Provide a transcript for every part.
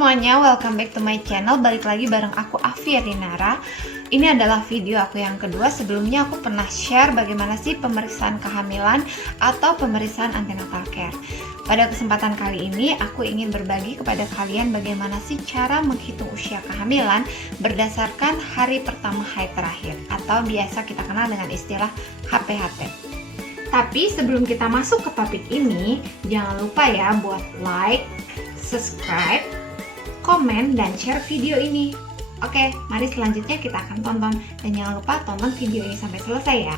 semuanya, welcome back to my channel. Balik lagi bareng aku, Afi Rinara. Ini adalah video aku yang kedua. Sebelumnya aku pernah share bagaimana sih pemeriksaan kehamilan atau pemeriksaan antenatal care. Pada kesempatan kali ini aku ingin berbagi kepada kalian bagaimana sih cara menghitung usia kehamilan berdasarkan hari pertama haid terakhir, atau biasa kita kenal dengan istilah HPHT. Tapi sebelum kita masuk ke topik ini, jangan lupa ya buat like, subscribe, komen, dan share video ini. Oke, mari selanjutnya kita akan tonton. Dan jangan lupa tonton video ini sampai selesai ya.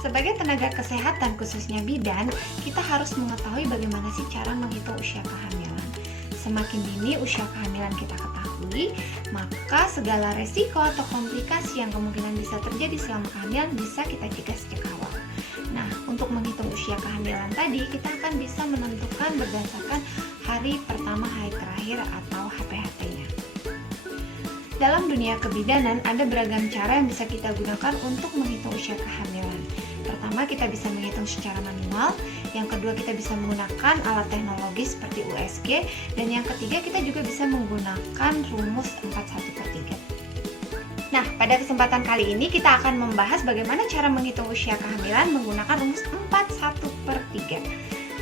Sebagai tenaga kesehatan khususnya bidan, kita harus mengetahui bagaimana sih cara menghitung usia kehamilan. Semakin dini usia kehamilan kita ketahui, maka segala resiko atau komplikasi yang kemungkinan bisa terjadi selama kehamilan bisa kita cegah sejak awal. Nah, untuk menghitung usia kehamilan tadi, kita akan bisa menentukan berdasarkan hari pertama haid terakhir atau HPHT-nya. Dalam dunia kebidanan, ada beragam cara yang bisa kita gunakan untuk menghitung usia kehamilan. Pertama, kita bisa menghitung secara manual. Yang kedua, kita bisa menggunakan alat teknologi seperti USG. Dan yang ketiga, kita juga bisa menggunakan rumus 4/1/3. Nah, pada kesempatan kali ini kita akan membahas bagaimana cara menghitung usia kehamilan menggunakan rumus 4/1/3.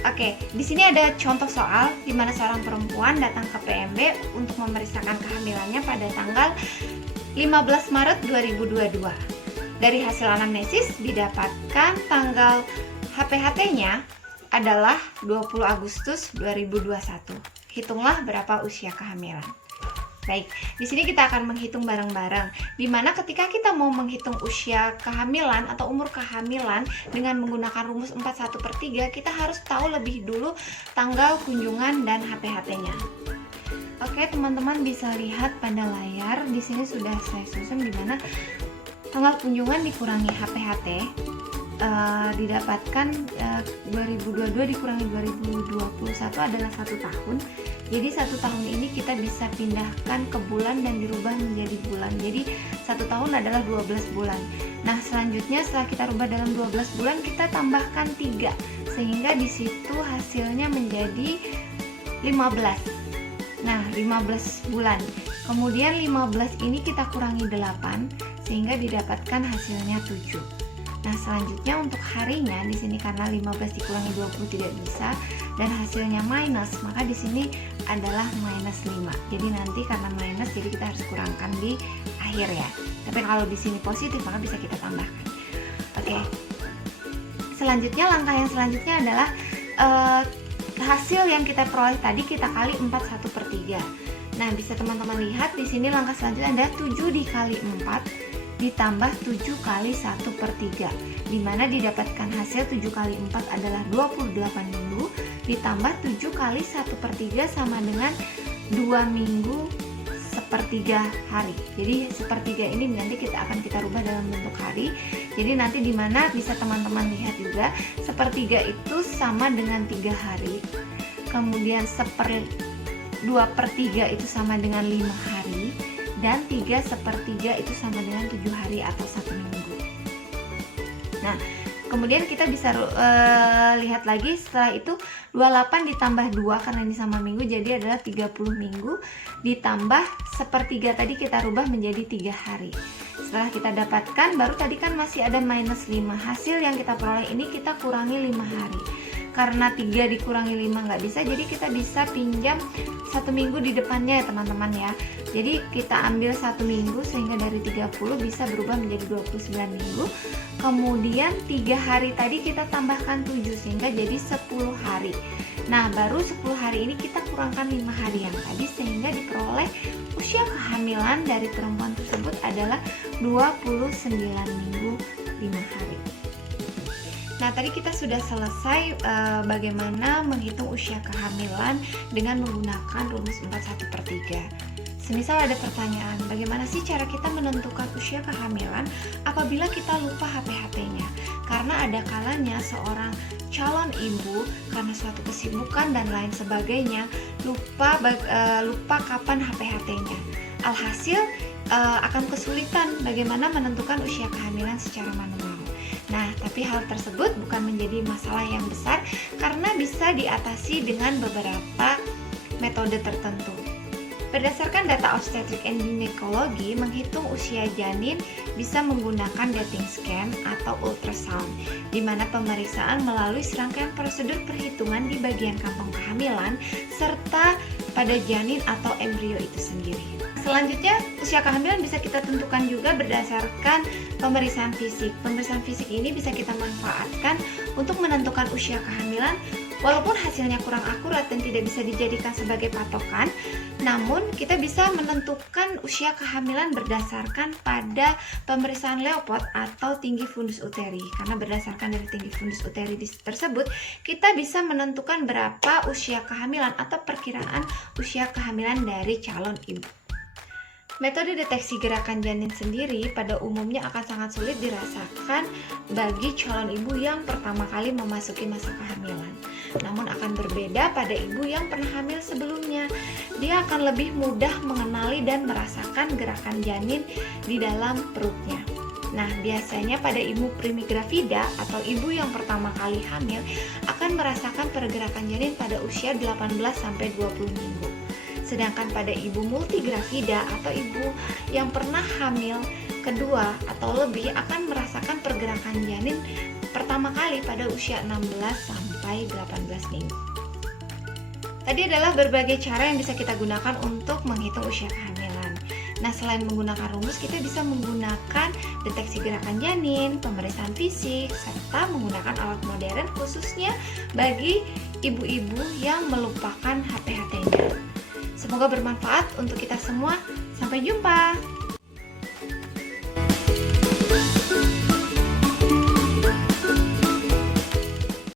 Oke, di sini ada contoh soal di mana seorang perempuan datang ke PMB untuk memeriksakan kehamilannya pada tanggal 15 Maret 2022. Dari hasil anamnesis didapatkan tanggal HPHT-nya adalah 20 Agustus 2021. Hitunglah berapa usia kehamilan. Baik, di sini kita akan menghitung bareng-bareng. Dimana ketika kita mau menghitung usia kehamilan atau umur kehamilan dengan menggunakan rumus 4/1/3, kita harus tahu lebih dulu tanggal kunjungan dan HPHT-nya. Oke, teman-teman bisa lihat pada layar. Di sini sudah saya susun dimana tanggal kunjungan dikurangi HPHT didapatkan 2022 dikurangi 2021 adalah 1 tahun. Jadi 1 tahun ini kita bisa pindahkan ke bulan dan dirubah menjadi bulan. Jadi 1 tahun adalah 12 bulan. Nah, selanjutnya setelah kita rubah dalam 12 bulan, kita tambahkan 3 sehingga di situ hasilnya menjadi 15. Nah, 15 bulan. Kemudian 15 ini kita kurangi 8 sehingga didapatkan hasilnya 7. Nah, selanjutnya untuk harinya di sini karena 15 dikurangi 20 tidak bisa dan hasilnya minus, maka di sini adalah minus 5. Jadi nanti karena minus jadi kita harus kurangkan di akhir ya. Tapi kalau di sini positif maka bisa kita tambahkan. Oke. Selanjutnya langkah yang selanjutnya adalah hasil yang kita peroleh tadi kita kali 4/1/3. Nah, bisa teman-teman lihat di sini langkah selanjutnya ada 7 dikali 4 ditambah 7 kali 1/3, dimana didapatkan hasil 7 kali 4 adalah 28 minggu ditambah 7 kali 1/3 sama dengan 2 minggu sepertiga hari. Jadi sepertiga ini nanti kita rubah dalam bentuk hari. Jadi nanti dimana bisa teman-teman lihat juga sepertiga itu sama dengan 3 hari, kemudian 2/3 itu sama dengan 5 hari, dan 3/3 itu sama dengan 7 hari atau 1 minggu. Nah, kemudian kita bisa lihat lagi setelah itu 28 ditambah 2 karena ini sama minggu jadi adalah 30 minggu ditambah sepertiga tadi kita rubah menjadi 3 hari. Setelah kita dapatkan baru tadi kan masih ada minus 5. Hasil yang kita peroleh ini kita kurangi 5 hari. Karena 3 dikurangi 5 nggak bisa, jadi kita bisa pinjam 1 minggu di depannya ya teman-teman ya. Jadi kita ambil 1 minggu sehingga dari 30 bisa berubah menjadi 29 minggu. Kemudian 3 hari tadi kita tambahkan 7 sehingga jadi 10 hari. Nah, baru 10 hari ini kita kurangkan 5 hari yang tadi sehingga diperoleh usia kehamilan dari perempuan tersebut adalah 29 minggu 5 hari. Nah, tadi kita sudah selesai bagaimana menghitung usia kehamilan dengan menggunakan rumus 4/1/3. Semisal ada pertanyaan, bagaimana sih cara kita menentukan usia kehamilan apabila kita lupa HPHT-nya? Karena ada kalanya seorang calon ibu karena suatu kesibukan dan lain sebagainya lupa kapan HPHT-nya. Alhasil akan kesulitan bagaimana menentukan usia kehamilan secara manual. Nah, tapi hal tersebut bukan menjadi masalah yang besar karena bisa diatasi dengan beberapa metode tertentu. Berdasarkan data obstetrik and ginekologi, menghitung usia janin bisa menggunakan dating scan atau ultrasound, di mana pemeriksaan melalui serangkaian prosedur perhitungan di bagian kantong kehamilan serta pada janin atau embrio itu sendiri. Selanjutnya, usia kehamilan bisa kita tentukan juga berdasarkan pemeriksaan fisik. Pemeriksaan fisik ini bisa kita manfaatkan untuk menentukan usia kehamilan. Walaupun hasilnya kurang akurat dan tidak bisa dijadikan sebagai patokan, namun kita bisa menentukan usia kehamilan berdasarkan pada pemeriksaan Leopard atau tinggi fundus uteri. Karena berdasarkan dari tinggi fundus uteri tersebut, kita bisa menentukan berapa usia kehamilan atau perkiraan usia kehamilan dari calon ibu. Metode deteksi gerakan janin sendiri pada umumnya akan sangat sulit dirasakan bagi calon ibu yang pertama kali memasuki masa kehamilan. Namun akan berbeda pada ibu yang pernah hamil sebelumnya. Dia akan lebih mudah mengenali dan merasakan gerakan janin di dalam perutnya. Nah, biasanya pada ibu primigravida atau ibu yang pertama kali hamil akan merasakan pergerakan janin pada usia 18-20 minggu. Sedangkan pada ibu multigravida atau ibu yang pernah hamil kedua atau lebih akan merasakan pergerakan janin pertama kali pada usia 16-18 minggu. Tadi adalah berbagai cara yang bisa kita gunakan untuk menghitung usia kehamilan. Nah, selain menggunakan rumus, kita bisa menggunakan deteksi gerakan janin, pemeriksaan fisik, serta menggunakan alat modern khususnya bagi ibu-ibu yang melupakan HT-HT-nya. Semoga bermanfaat untuk kita semua. Sampai jumpa.